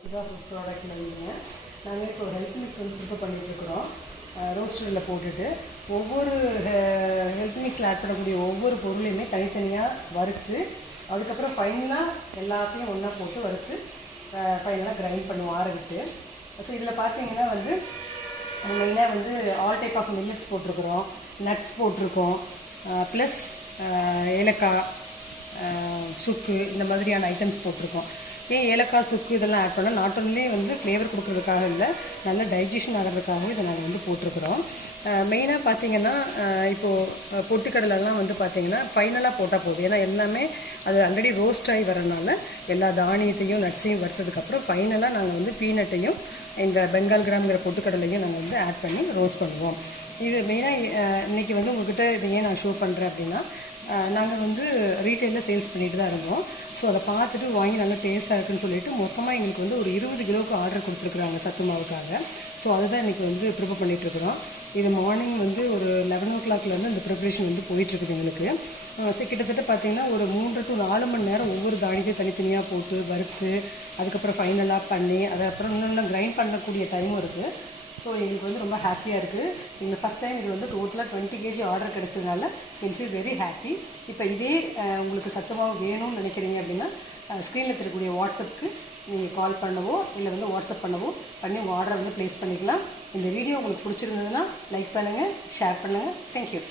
Sudha food ப்ராடக்ட்டில் வந்துங்க நாங்கள் இப்போ ஹெல்த் மிக்ஸ் வந்து ப்ரிப்பேர் பண்ணிகிட்ருக்குறோம். ரோஸ்டரில் போட்டுட்டு ஒவ்வொரு ஹெல்த் மிக்ஸில் ஆட் பண்ணக்கூடிய ஒவ்வொரு பொருளையுமே தனித்தனியாக வறுத்து அதுக்கப்புறம் ஃபைனலாக எல்லாத்தையும் ஒன்றா போட்டு வறுத்து ஃபைனலாக கிரைண்ட் பண்ணுவோம் ஆற விட்டு. ஸோ இதில் பார்த்தீங்கன்னா வந்து மெயினாக வந்து ஆல் டைப் ஆஃப் மில்லட்ஸ் போட்டிருக்குறோம், நட்ஸ் போட்டிருக்கோம், ப்ளஸ் ஏலக்காய், சுக்கு இந்த மாதிரியான ஐட்டம்ஸ் போட்டிருக்கோம். ஏன் ஏலக்காய், சுக்கு இதெல்லாம் ஆட் பண்ணால் நாட் ஒன்லி வந்து ஃப்ளேவர் கொடுக்குறதுக்காக இல்லை, நல்ல டைஜஷன் ஆகிறதுக்காகவும் இதை நாங்கள் வந்து போட்டிருக்கிறோம். மெயினாக பார்த்திங்கன்னா இப்போது பொட்டுக்கடலெல்லாம் வந்து பார்த்திங்கன்னா ஃபைனலாக போட்டால் போதும். ஏன்னா எல்லாமே அது ஆல்ரெடி ரோஸ்ட் ஆகி வரனால எல்லா தானியத்தையும் நட்ஸையும் வறுத்ததுக்கப்புறம் ஃபைனலாக நாங்கள் வந்து பீனட்டையும் இந்த பெங்கால் கிராம்ங்கிற பொட்டுக்கடலையும் நாங்கள் வந்து ஆட் பண்ணி ரோஸ்ட் பண்ணுவோம். இது மெயினாக இன்றைக்கி வந்து உங்கள்கிட்ட இதை ஏன் நான் ஷோ பண்ணுறேன் அப்படின்னா, நாங்கள் வந்து ரீட்டெயிலில் சேல்ஸ் பண்ணிட்டு தான் இருந்தோம். ஸோ அதை பார்த்துட்டு வாங்கி நல்லா டேஸ்ட்டாக இருக்குன்னு சொல்லிட்டு மொத்தமாக எங்களுக்கு வந்து ஒரு 20 கிலோவுக்கு ஆர்டர் கொடுத்துருக்குறாங்க சத்து மாவுக்காக. ஸோ அதை தான் இன்றைக்கி வந்து ப்ரிப்பேர் பண்ணிகிட்ருக்குறோம். இது மார்னிங் வந்து ஒரு 11 o'clockலேருந்து இந்த ப்ரிப்ரேஷன் வந்து போயிட்டுருக்குது எங்களுக்கு. கிட்டத்தட்ட பார்த்திங்கன்னா ஒரு 3 to 4 மணி நேரம் ஒவ்வொரு தானியத்தையும் தனித்தனியாக போட்டு வறுத்து அதுக்கப்புறம் ஃபைனலாக பண்ணி அதுக்கப்புறம் இன்னும் கிரைண்ட் பண்ணக்கூடிய டைமும் இருக்குது. ஸோ எங்களுக்கு வந்து ரொம்ப ஹாப்பியாக இருக்குது. இந்த ஃபஸ்ட் டைம் இது வந்து டோட்டலாக 20 kg ஆர்டர் கிடச்சதுனால இட் ஃபீல் வெரி ஹாப்பி. இப்போ இதே உங்களுக்கு சத்துமாவு வேணும்னு நினைக்கிறீங்க அப்படின்னா ஸ்க்ரீனில் இருக்கக்கூடிய வாட்ஸ்அப்புக்கு நீங்கள் கால் பண்ணவோ இல்லை வந்து வாட்ஸ்அப் பண்ணவோ பண்ணி உங்கள் ஆர்டரை வந்து ப்ளேஸ் பண்ணிக்கலாம். இந்த வீடியோ உங்களுக்கு பிடிச்சிருந்ததுன்னா லைக் பண்ணுங்கள், ஷேர் பண்ணுங்கள். தேங்க்யூ.